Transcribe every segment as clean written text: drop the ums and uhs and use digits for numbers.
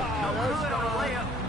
No good on a layup.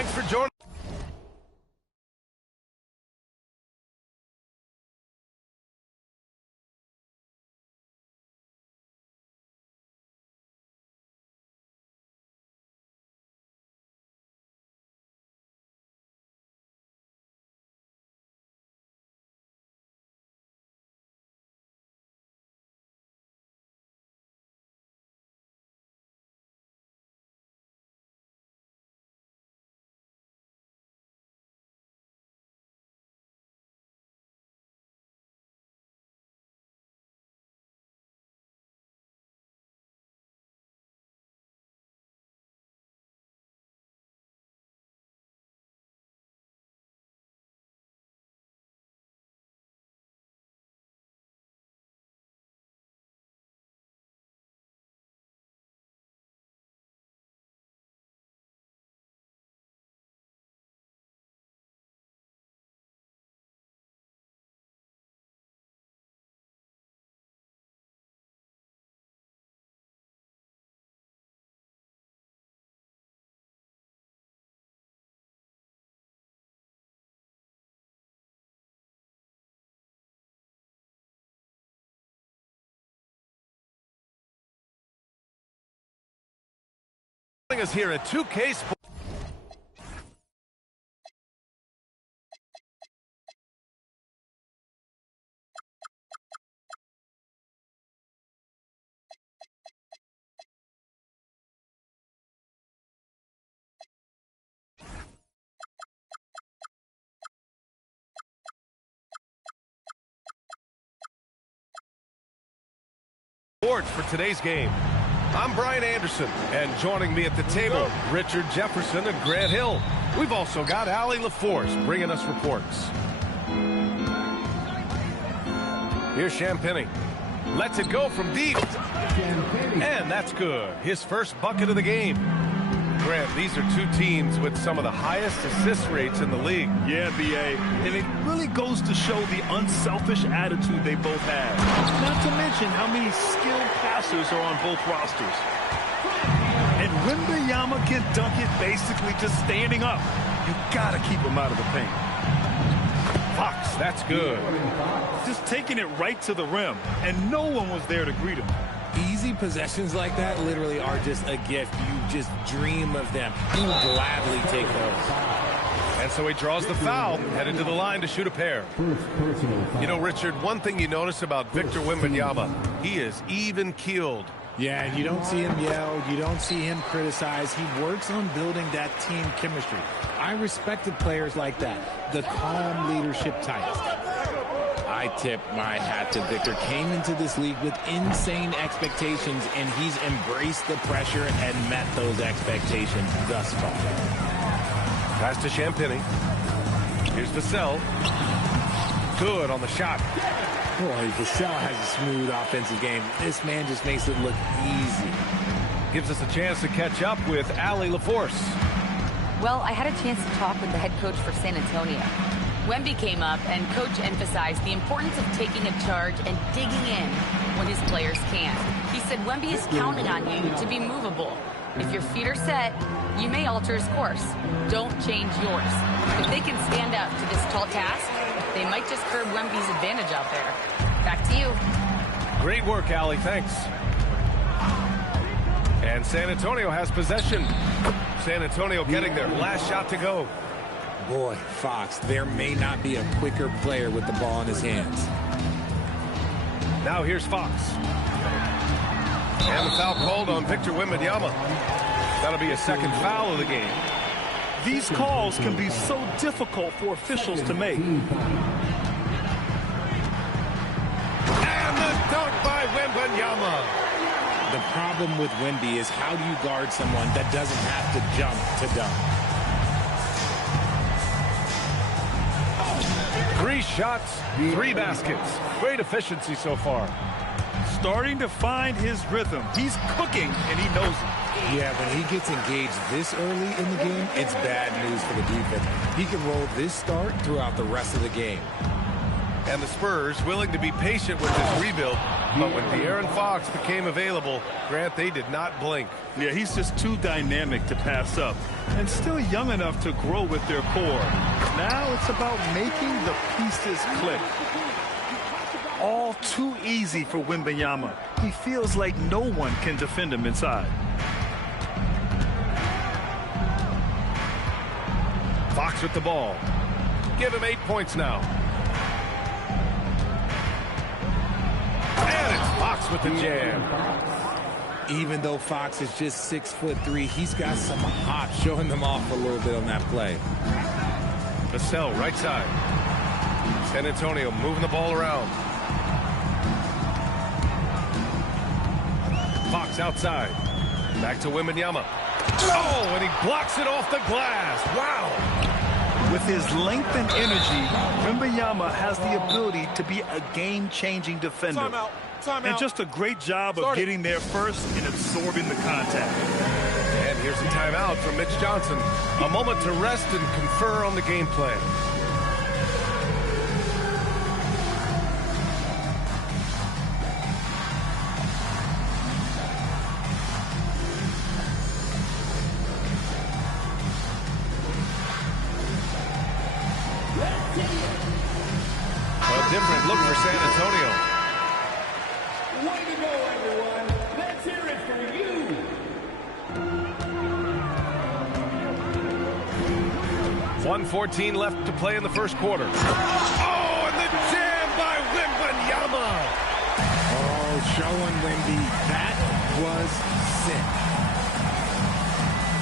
Thanks for joining. Us here at 2K Sports. For today's game. I'm Brian Anderson, and joining me at the table, Richard Jefferson and Grant Hill. We've also got Allie LaForce bringing us reports. Here's Champagny. Lets it go from deep. And that's good. His first bucket of the game. Grant, these are two teams with some of the highest assist rates in the league. Yeah, B.A. And it really goes to show the unselfish attitude they both have. Not to mention how many skilled passers are on both rosters. And Wembanyama can dunk it basically just standing up. You got to keep him out of the paint. Fox, that's good. Just taking it right to the rim, and no one was there to greet him. Easy possessions like that literally are just a gift. You just dream of them. You gladly take those. And so he draws the foul, headed to the line to shoot a pair. You know, Richard, one thing you notice about Victor Wembanyama, he is even-keeled. Yeah, and you don't see him yell. You don't see him criticize. He works on building that team chemistry. I respected players like that, the calm leadership types. I tip my hat to Victor. Came into this league with insane expectations, and he's embraced the pressure and met those expectations thus far. Pass to Champagny. Here's Vassell. Good on the shot. Boy, Vassell has a smooth offensive game. This man just makes it look easy. Gives us a chance to catch up with Allie LaForce. Well, I had a chance to talk with the head coach for San Antonio. Wemby came up, and Coach emphasized the importance of taking a charge and digging in when his players can't. He said Wemby is counting on you to be movable. If your feet are set, you may alter his course. Don't change yours. If they can stand up to this tall task, they might just curb Wemby's advantage out there. Back to you. Great work, Allie. Thanks. And San Antonio has possession. San Antonio getting their last shot to go. Boy, Fox, there may not be a quicker player with the ball in his hands. Now here's Fox. And the foul called on Victor Wembanyama. That'll be a second foul of the game. These calls can be so difficult for officials to make. And the dunk by Wembanyama. The problem with Wemby is how do you guard someone that doesn't have to jump to dunk? 3 shots, 3 baskets. Great efficiency so far. Starting to find his rhythm. He's cooking, and he knows it. Yeah, when he gets engaged this early in the game, it's bad news for the defense. He can roll this start throughout the rest of the game. And the Spurs willing to be patient with this rebuild. But when De'Aaron Fox became available, Grant, they did not blink. Yeah, he's just too dynamic to pass up and still young enough to grow with their core. Now it's about making the pieces click. All too easy for Wembanyama. He feels like no one can defend him inside. Fox with the ball. Give him 8 points now. And it's Fox with the jam. Even though Fox is just 6'3", he's got some hop, showing them off a little bit on that play. Vassell, right side. San Antonio moving the ball around. Fox outside. Back to Wembanyama. Oh, and he blocks it off the glass. Wow. With his length and energy, Wembanyama has the ability to be a game-changing defender. And just a great job of getting there first and absorbing the contact. And here's a timeout from Mitch Johnson. A moment to rest and confer on the game plan. A different look for San Antonio. Way to go, everyone. Let's hear it for you. 1:14 left to play in the first quarter. Oh, and the jam by Wembanyama. Oh, showing Wemby. That was sick.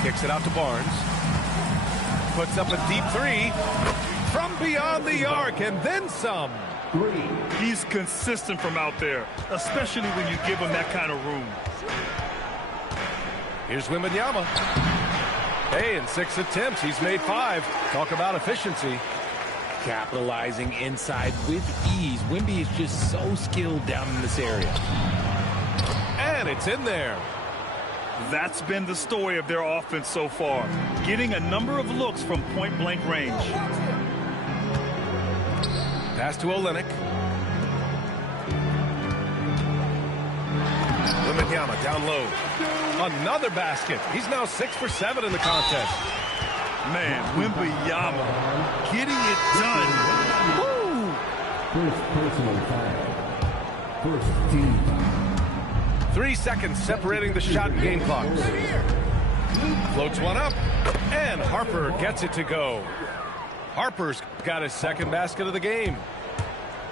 Kicks it out to Barnes. Puts up a deep three from beyond the arc, and then some. He's consistent from out there, especially when you give him that kind of room. Here's Wembanyama. Hey, in 6 attempts, he's made 5. Talk about efficiency. Capitalizing inside with ease. Wemby is just so skilled down in this area. And it's in there. That's been the story of their offense so far, getting a number of looks from point-blank range. Pass to Olynyk. Wembanyama down low. Another basket. He's now 6 for 7 in the contest. Man, Wembanyama getting it done. Woo! First personal foul. First team foul. 3 seconds separating the shot and game clocks. Floats one up, and Harper gets it to go. Harper's got his second basket of the game.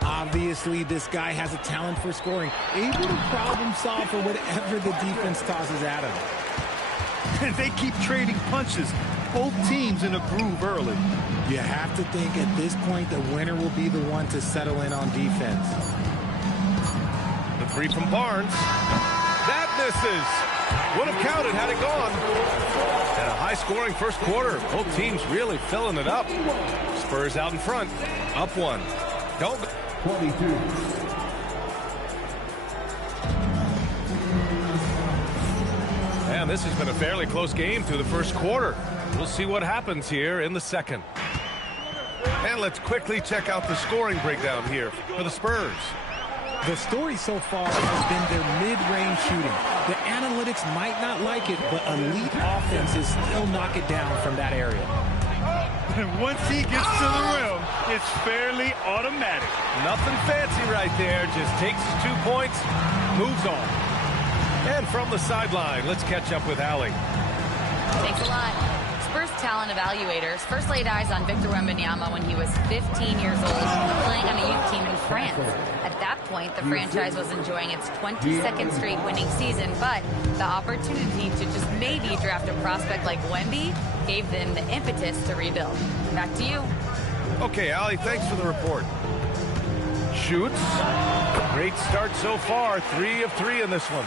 Obviously, this guy has a talent for scoring, able to problem solve for whatever the defense tosses at him. And they keep trading punches. Both teams in a groove early. You have to think at this point the winner will be the one to settle in on defense. The three from Barnes. That misses. Would have counted had it gone. And a high-scoring first quarter. Both teams really filling it up. Spurs out in front. Up one. Don't. 22. And this has been a fairly close game through the first quarter. We'll see what happens here in the second. And let's quickly check out the scoring breakdown here for the Spurs. The story so far has been their mid-range shooting. The analytics might not like it, but elite offenses still knock it down from that area. And once he gets to the rim, it's fairly automatic. Nothing fancy right there. Just takes his 2 points, moves on. And from the sideline, let's catch up with Allie. Thanks a lot. Spurs talent evaluators first laid eyes on Victor Wembanyama when he was 15 years old, playing on a youth team in France. At that point, the franchise was enjoying its 22nd straight winning season, but the opportunity to just maybe draft a prospect like Wemby gave them the impetus to rebuild. Back to you. Okay, Allie, thanks for the report. Shoots. Great start so far. 3 of 3 in this one.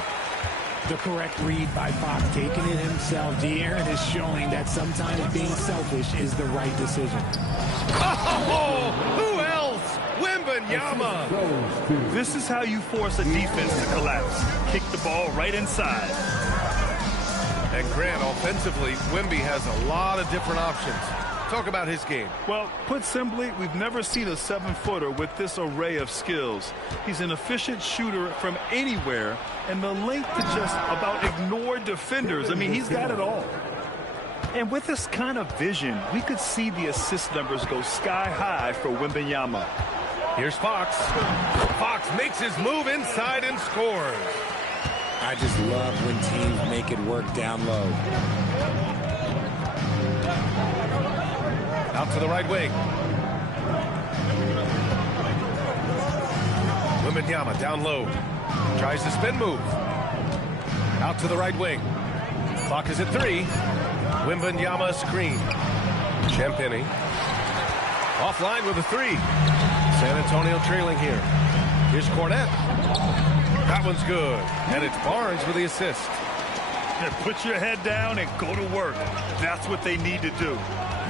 The correct read by Fox, taking it himself. De'Aaron is showing that sometimes being selfish is the right decision. Oh, who else? Wembanyama. This is how you force a defense to collapse. Kick the ball right inside. And Grant, offensively, Wemby has a lot of different options. Talk about his game. Well, put simply, we've never seen a 7-footer with this array of skills. He's an efficient shooter from anywhere, and the length to just about ignore defenders. I mean, he's got it all. And with this kind of vision, we could see the assist numbers go sky high for Wembanyama. Here's Fox. Fox makes his move inside and scores. I just love when teams make it work down low. Out to the right wing. Wembanyama down low. Tries the spin move. Out to the right wing. Clock is at 3. Wembanyama screen. Champagnie. Offline with a 3. San Antonio trailing here. Here's Cornette. That one's good. And it's Barnes with the assist. Yeah, put your head down and go to work. That's what they need to do.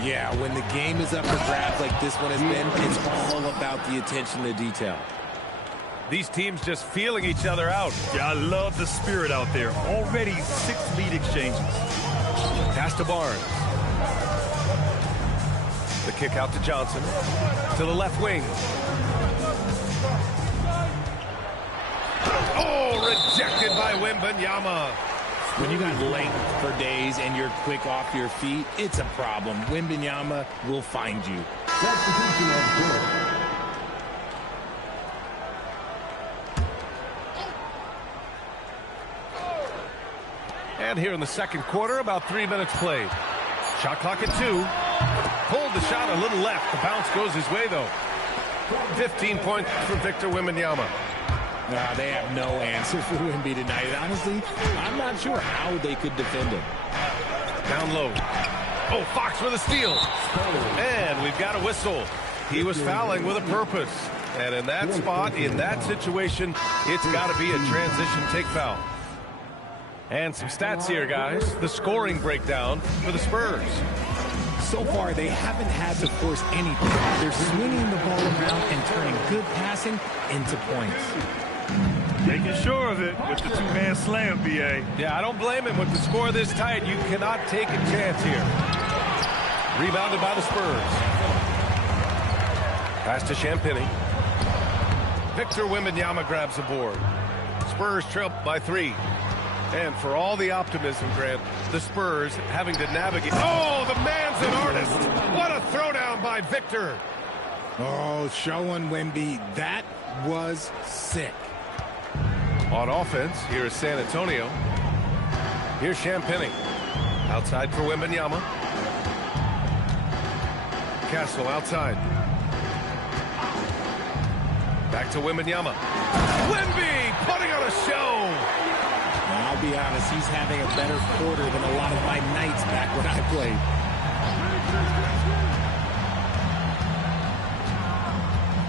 Yeah, when the game is up for grabs like this one has been, it's all about the attention to detail. These teams just feeling each other out. Yeah, I love the spirit out there. Already 6 lead exchanges. Pass to Barnes. The kick out to Johnson. To the left wing. Oh, rejected by Wembanyama. When you got length for days and you're quick off your feet, it's a problem. Wembanyama will find you. Substitution of goal. And here in the second quarter, about 3 minutes played. Shot clock at 2. Pulled the shot a little left. The bounce goes his way, though. 15 points for Victor Wembanyama. They have no answer for Wemby tonight. Honestly, I'm not sure how they could defend him. Down low. Oh, Fox with a steal. And we've got a whistle. He was fouling with a purpose. And in that spot, in that situation, it's got to be a transition take foul. And some stats here, guys. The scoring breakdown for the Spurs. So far, they haven't had to force anything. They're swinging the ball around and turning good passing into points. Making sure of it with the two-man slam, B.A. Yeah, I don't blame him with the score this tight. You cannot take a chance here. Rebounded by the Spurs. Pass to Champagnie. Victor Wembanyama grabs the board. Spurs trail by 3. And for all the optimism, Grant, the Spurs having to navigate. Oh, the man's an artist. What a throwdown by Victor. Oh, showing Wemby. That was sick. On offense, here is San Antonio. Here's Champagnie. Outside for Wembanyama. Castle outside. Back to Wembanyama. Wemby putting on a show. Now, I'll be honest, he's having a better quarter than a lot of my nights back when I played.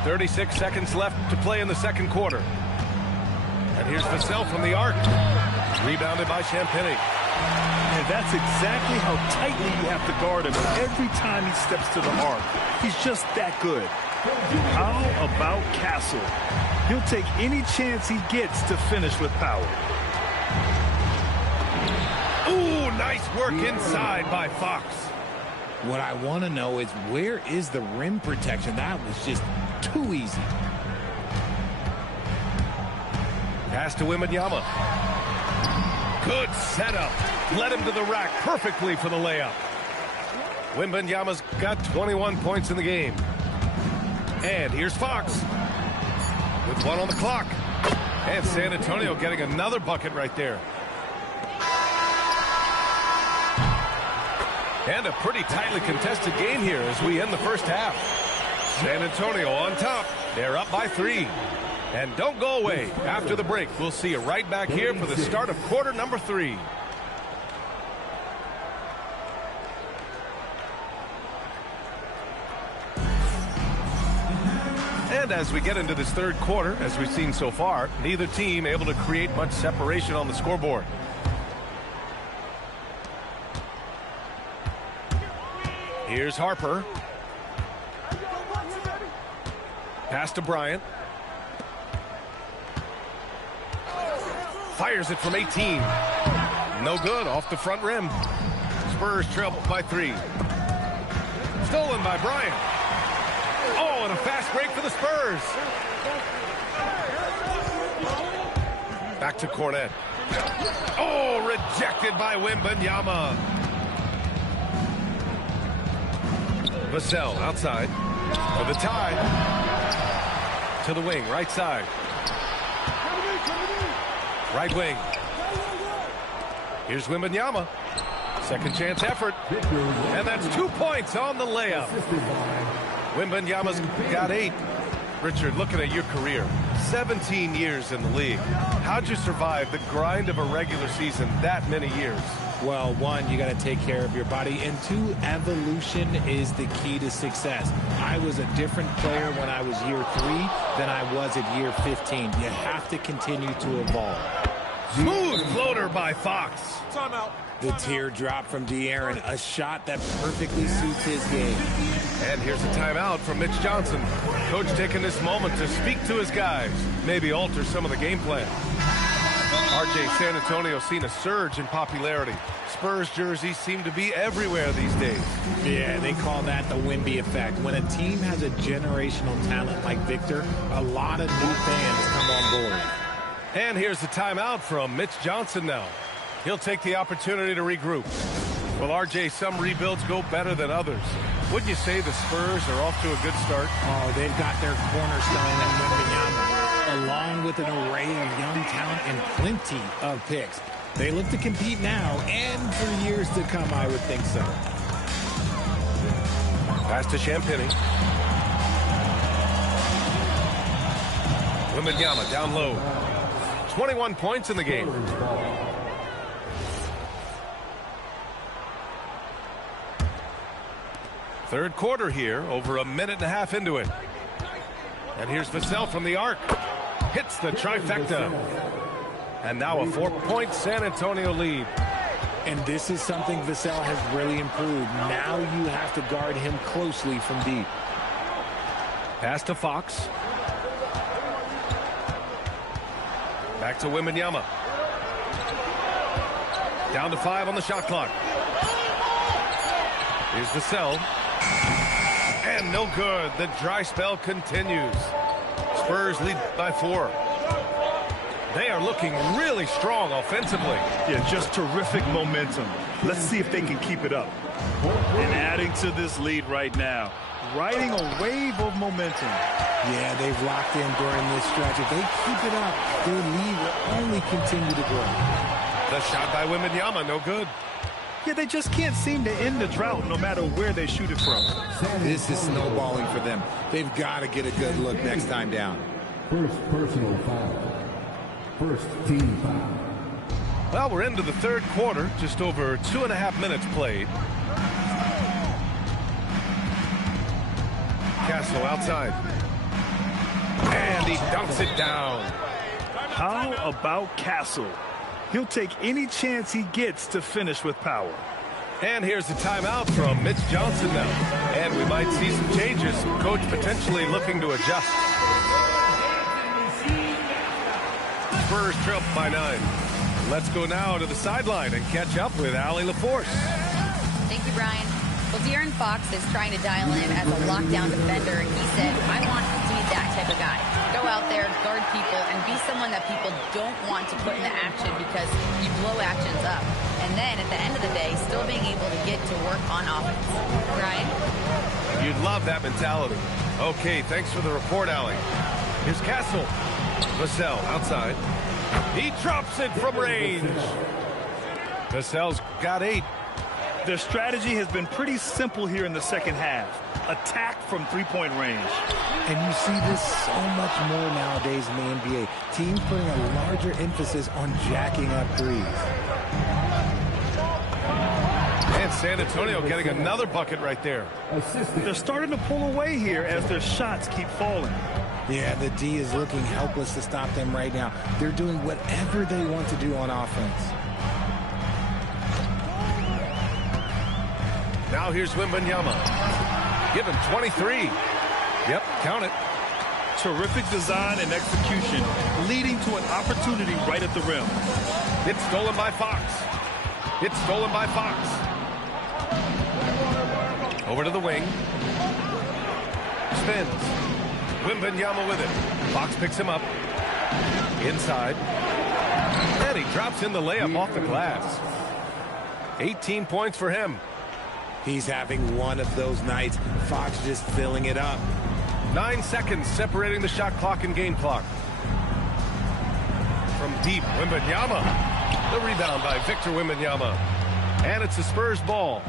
36 seconds left to play in the second quarter. And here's Vassell from the arc. Rebounded by Champagnie. And that's exactly how tightly you have to guard him every time he steps to the arc. He's just that good. How about Castle? He'll take any chance he gets to finish with power. Ooh, nice work inside by Fox. What I want to know is, where is the rim protection? That was just too easy. Pass to Wembanyama. Good setup. Led him to the rack perfectly for the layup. Wembanyama's got 21 points in the game. And here's Fox with 1 on the clock. And San Antonio getting another bucket right there. And a pretty tightly contested game here as we end the first half. San Antonio on top. They're up by 3. And don't go away. After the break, we'll see you right back here for the start of quarter number 3. And as we get into this third quarter, as we've seen so far, neither team able to create much separation on the scoreboard. Here's Harper. Pass to Bryant. Fires it from 18. No good, off the front rim. Spurs trail by 3. Stolen by Bryant. Oh, and a fast break for the Spurs. Back to Cornet. Oh, rejected by Wembanyama. Vassell outside for the tie. To the wing, right side. Right wing. Here's Wembanyama. Second chance effort. And that's 2 points on the layup. Wembanyama's got 8. Richard, looking at your career, 17 years in the league. How'd you survive the grind of a regular season that many years? Well, one, you got to take care of your body, and two, evolution is the key to success. I was a different player when I was year 3 than I was at year 15. You have to continue to evolve. Smooth floater by Fox. Timeout. The teardrop from De'Aaron, a shot that perfectly suits his game. And here's a timeout from Mitch Johnson. Coach taking this moment to speak to his guys, maybe alter some of the game plan. RJ, San Antonio seen a surge in popularity. Spurs jerseys seem to be everywhere these days. Yeah, they call that the Wemby effect. When a team has a generational talent like Victor, a lot of new fans come on board. And here's the timeout from Mitch Johnson now. He'll take the opportunity to regroup. Well, RJ, some rebuilds go better than others. Wouldn't you say the Spurs are off to a good start? Oh, they've got their cornerstone in Wembanyama, along with an array of young talent and plenty of picks. They look to compete now and for years to come, I would think so. Pass to Champagny. Wembanyama down low. 21 points in the game. Third quarter here, over a minute and a half into it. And here's Vassell from the arc. Hits the trifecta. And now a 4-point San Antonio lead. And this is something Vassell has really improved. Now you have to guard him closely from deep. Pass to Fox. Back to Wembanyama. Down to 5 on the shot clock. Here's Vassell. And no good. The dry spell continues. Spurs lead by 4. They are looking really strong offensively. Yeah, just terrific momentum. Let's see if they can keep it up. And adding to this lead right now, riding a wave of momentum. Yeah, they've locked in during this stretch. If they keep it up, their lead will only continue to grow. The shot by Wembanyama, no good. Yeah, they just can't seem to end the drought no matter where they shoot it from. This is snowballing for them. They've got to get a good look next time down. First personal foul. First team foul. Well, we're into the third quarter, just over 2.5 minutes played. Castle outside. And he dunks it down. How about Castle? He'll take any chance he gets to finish with power. And here's the timeout from Mitch Johnson now. And we might see some changes. Coach potentially looking to adjust. Spurs trail by 9. Let's go now to the sideline and catch up with Allie LaForce. Thank you, Brian. Well, De'Aaron Fox is trying to dial in as a lockdown defender, and he said, I want to be that type of guy. Go out there, guard people, and be someone that people don't want to put into action because you blow actions up. And then, at the end of the day, still being able to get to work on offense. Brian? You'd love that mentality. Okay, thanks for the report, Allie. Here's Castle. Vassell outside. He drops it from range. Vassell's got 8. Their strategy has been pretty simple here in the second half. Attack from three-point range. And you see this so much more nowadays in the NBA. Teams putting a larger emphasis on jacking up threes. And San Antonio getting another bucket right there. They're starting to pull away here as their shots keep falling. Yeah, the D is looking helpless to stop them right now. They're doing whatever they want to do on offense. Now here's Wembanyama. Given 23. Yep, count it. Terrific design and execution, leading to an opportunity right at the rim. It's stolen by Fox. It's stolen by Fox. Over to the wing. Spins. Wembanyama with it. Fox picks him up. Inside. And he drops in the layup off the glass. 18 points for him. He's having one of those nights. Fox just filling it up. 9 seconds separating the shot clock and game clock. From deep, Wembanyama. The rebound by Victor Wembanyama. And it's the Spurs ball.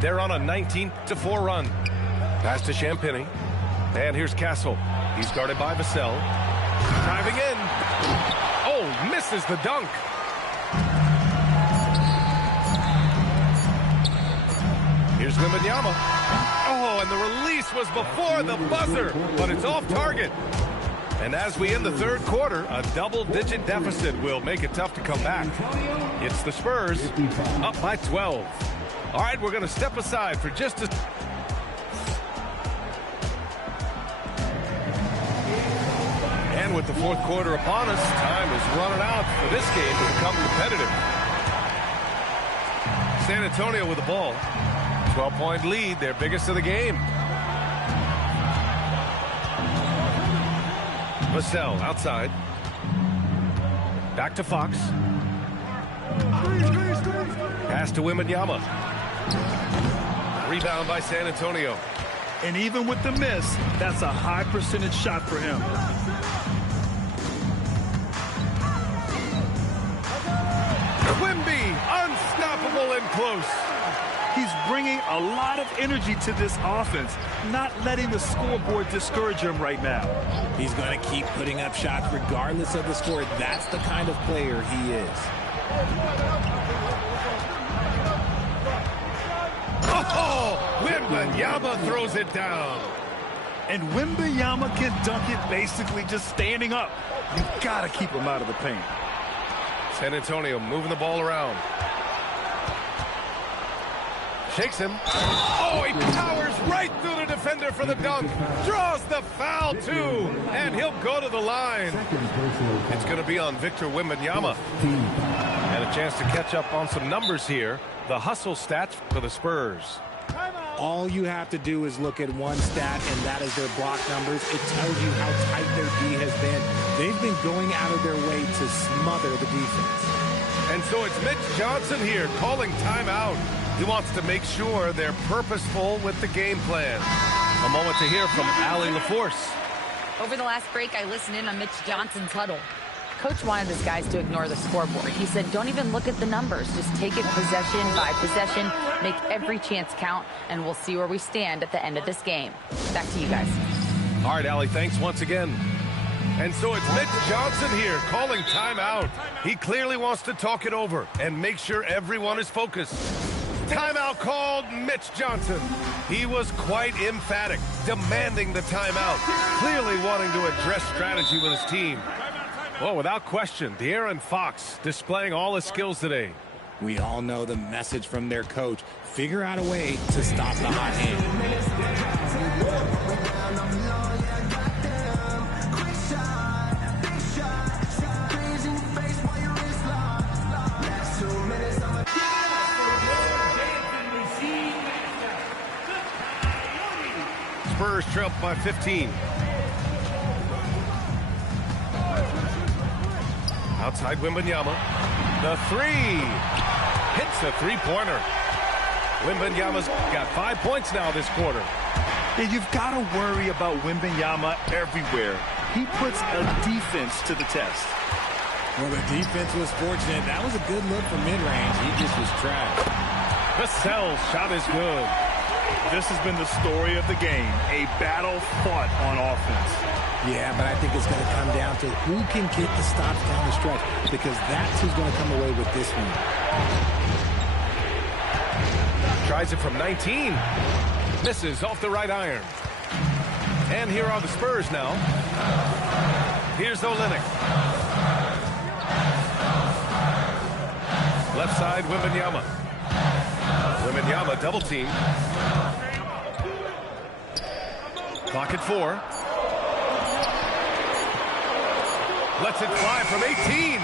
They're on a 19-4 run. Pass to Champagny. And here's Castle. He's guarded by Vassell. Driving in. Oh, misses the dunk. Here's Wembanyama. Oh, and the release was before the buzzer, but it's off target. And as we end the third quarter, a double-digit deficit will make it tough to come back. It's the Spurs up by 12. All right, we're going to step aside for just a... And with the fourth quarter upon us, time is running out for this game to become competitive. San Antonio with the ball. 12-point lead, their biggest of the game. Vassell outside. Back to Fox. Pass to Wembanyama. Rebound by San Antonio. And even with the miss, that's a high percentage shot for him. Wemby, unstoppable and close. He's bringing a lot of energy to this offense, not letting the scoreboard discourage him right now. He's going to keep putting up shots regardless of the score. That's the kind of player he is. Oh, Wembanyama throws it down. And Wembanyama can dunk it basically just standing up. You've got to keep him out of the paint. San Antonio moving the ball around. Shakes him. Oh, he powers right through the defender for the dunk. Draws the foul, too. And he'll go to the line. It's going to be on Victor Wembanyama. And a chance to catch up on some numbers here. The hustle stats for the Spurs. All you have to do is look at one stat, and that is their block numbers. It tells you how tight their D has been. They've been going out of their way to smother the defense. And so it's Mitch Johnson here calling timeout. He wants to make sure they're purposeful with the game plan. A moment to hear from Allie LaForce. Over the last break, I listened in on Mitch Johnson's huddle. Coach wanted his guys to ignore the scoreboard. He said, don't even look at the numbers. Just take it possession by possession, make every chance count, and we'll see where we stand at the end of this game. Back to you guys. All right, Allie, thanks once again. And so it's Mitch Johnson here calling timeout. He clearly wants to talk it over and make sure everyone is focused. Timeout called. Mitch Johnson. He was quite emphatic, demanding the timeout, clearly wanting to address strategy with his team. Well, without question, De'Aaron Fox displaying all his skills today. We all know the message from their coach. Figure out a way to stop the hot hand. Spurs trail by 15. Outside Wembanyama. The three. Hits the three-pointer. Wembanyama's got 5 points now this quarter. Yeah, you've got to worry about Wembanyama everywhere. He puts a defense to the test. Well, the defense was fortunate. That was a good look from mid-range. He just was trapped. Vassell's shot is good. This has been the story of the game, a battle fought on offense. Yeah, but I think it's going to come down to who can get the stops down the stretch, because that's who's going to come away with this one. Tries it from 19. Misses off the right iron. And here are the Spurs now. Here's Olynyk. Left side, Wembanyama. Wembanyama double team. Clock at 4. Lets it fly from 18.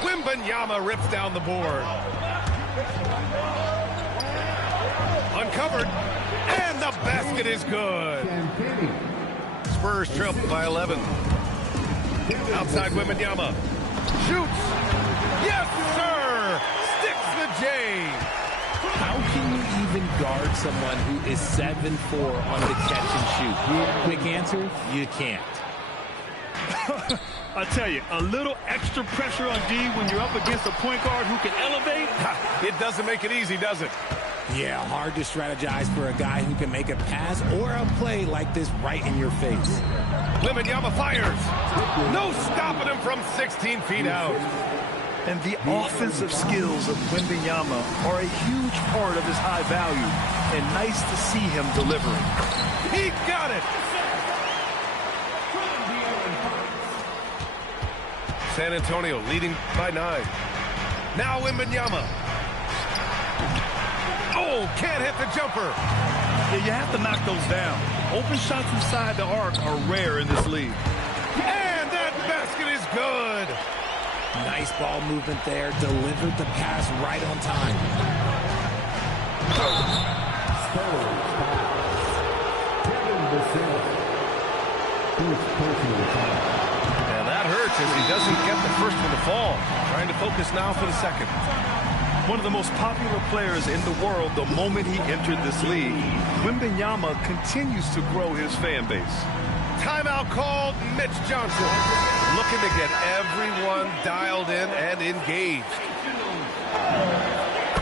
Wembanyama rips down the board. Uncovered. the basket is good. Spurs trail by 11. Outside Wembanyama. Shoots. Yes, sir. Sticks the J. How can you even guard someone who is 7'4" on the catch and shoot? Quick answer, you can't. I tell you, a little extra pressure on D when you're up against a point guard who can elevate. It doesn't make it easy, does it? Yeah, hard to strategize for a guy who can make a pass or a play like this right in your face. Wembanyama fires. No stopping him from 16 feet out. And the offensive skills of Wembanyama are a huge part of his high value. And nice to see him delivering. He got it. San Antonio leading by 9. Now Wembanyama. Oh, can't hit the jumper. Yeah, you have to knock those down. Open shots inside the arc are rare in this league. And that basket is good. Nice ball movement there. Delivered the pass right on time. And that hurts as he doesn't get the first one to fall. Trying to focus now for the second. One of the most popular players in the world the moment he entered this league, Wembanyama continues to grow his fan base. Timeout called. Mitch Johnson looking to get everyone dialed in and engaged.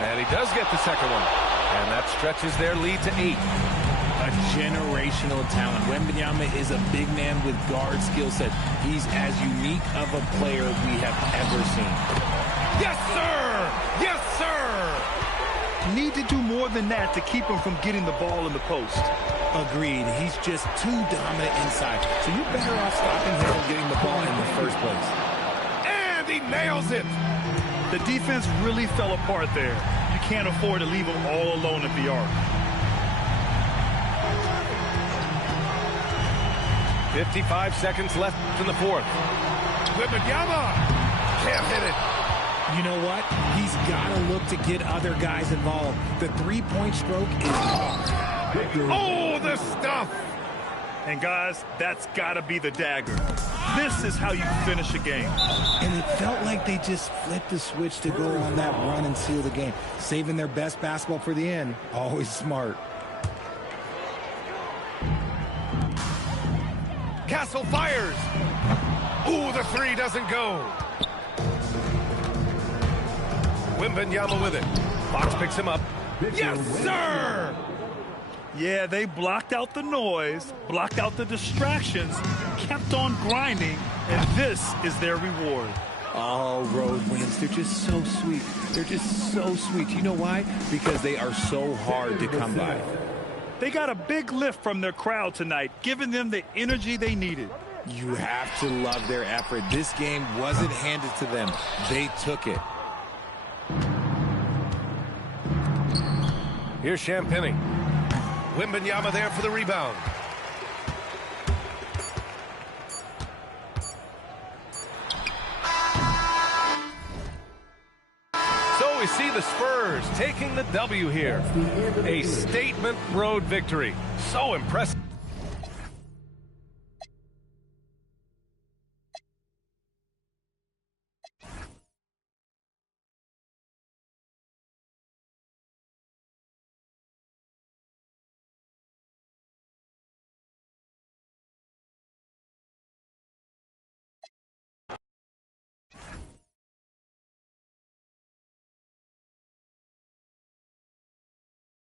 And he does get the second one. And that stretches their lead to 8. A generational talent. Wembanyama is a big man with guard skill set. He's as unique of a player we have ever seen. Yes, sir! Yes, sir! Need to do more than that to keep him from getting the ball in the post. Agreed. He's just too dominant inside. So you're better off stopping him from getting the ball in the first place. And he nails it! The defense really fell apart there. You can't afford to leave him all alone at the arc. 55 seconds left in the fourth. Wembanyama can't hit it. You know what? He's got to look to get other guys involved. The three-point stroke is off. Oh, the stuff! And guys, that's got to be the dagger. This is how you finish a game. And it felt like they just flipped the switch to go on that run and seal the game. Saving their best basketball for the end. Always smart. Castle fires. Ooh, the three doesn't go. Wembanyama with it. Fox picks him up. Yes, sir! Yeah, they blocked out the noise, blocked out the distractions, kept on grinding, and this is their reward. All road wins. They're just so sweet. They're just so sweet. You know why? Because they are so hard to come by. They got a big lift from their crowd tonight, giving them the energy they needed. You have to love their effort. This game wasn't handed to them. They took it. Here's Champagny. Wembanyama there for the rebound. So we see the Spurs taking the W here. A statement road victory. So impressive.